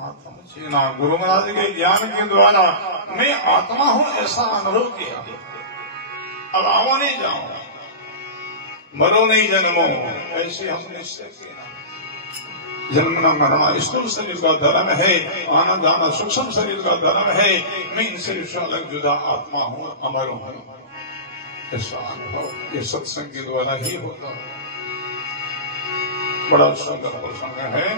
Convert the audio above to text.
आत्म छीना। गुरु महाराज के ज्ञान के द्वारा मैं आत्मा हूं ऐसा अनुभव किया। अब आओ नहीं जाओ, मरो नहीं जन्मो, ऐसे हम निश्चय किया। जन्मना मरना स्थूल शरीर का धर्म है, आना जाना सूक्ष्म शरीर का धर्म है। मैं इन शरीर से अलग जुदा आत्मा हूं, अमर हूं, ऐसा अनुभव ये सत्संग के द्वारा ही होता है। बड़ा सुंदर प्रसंग है।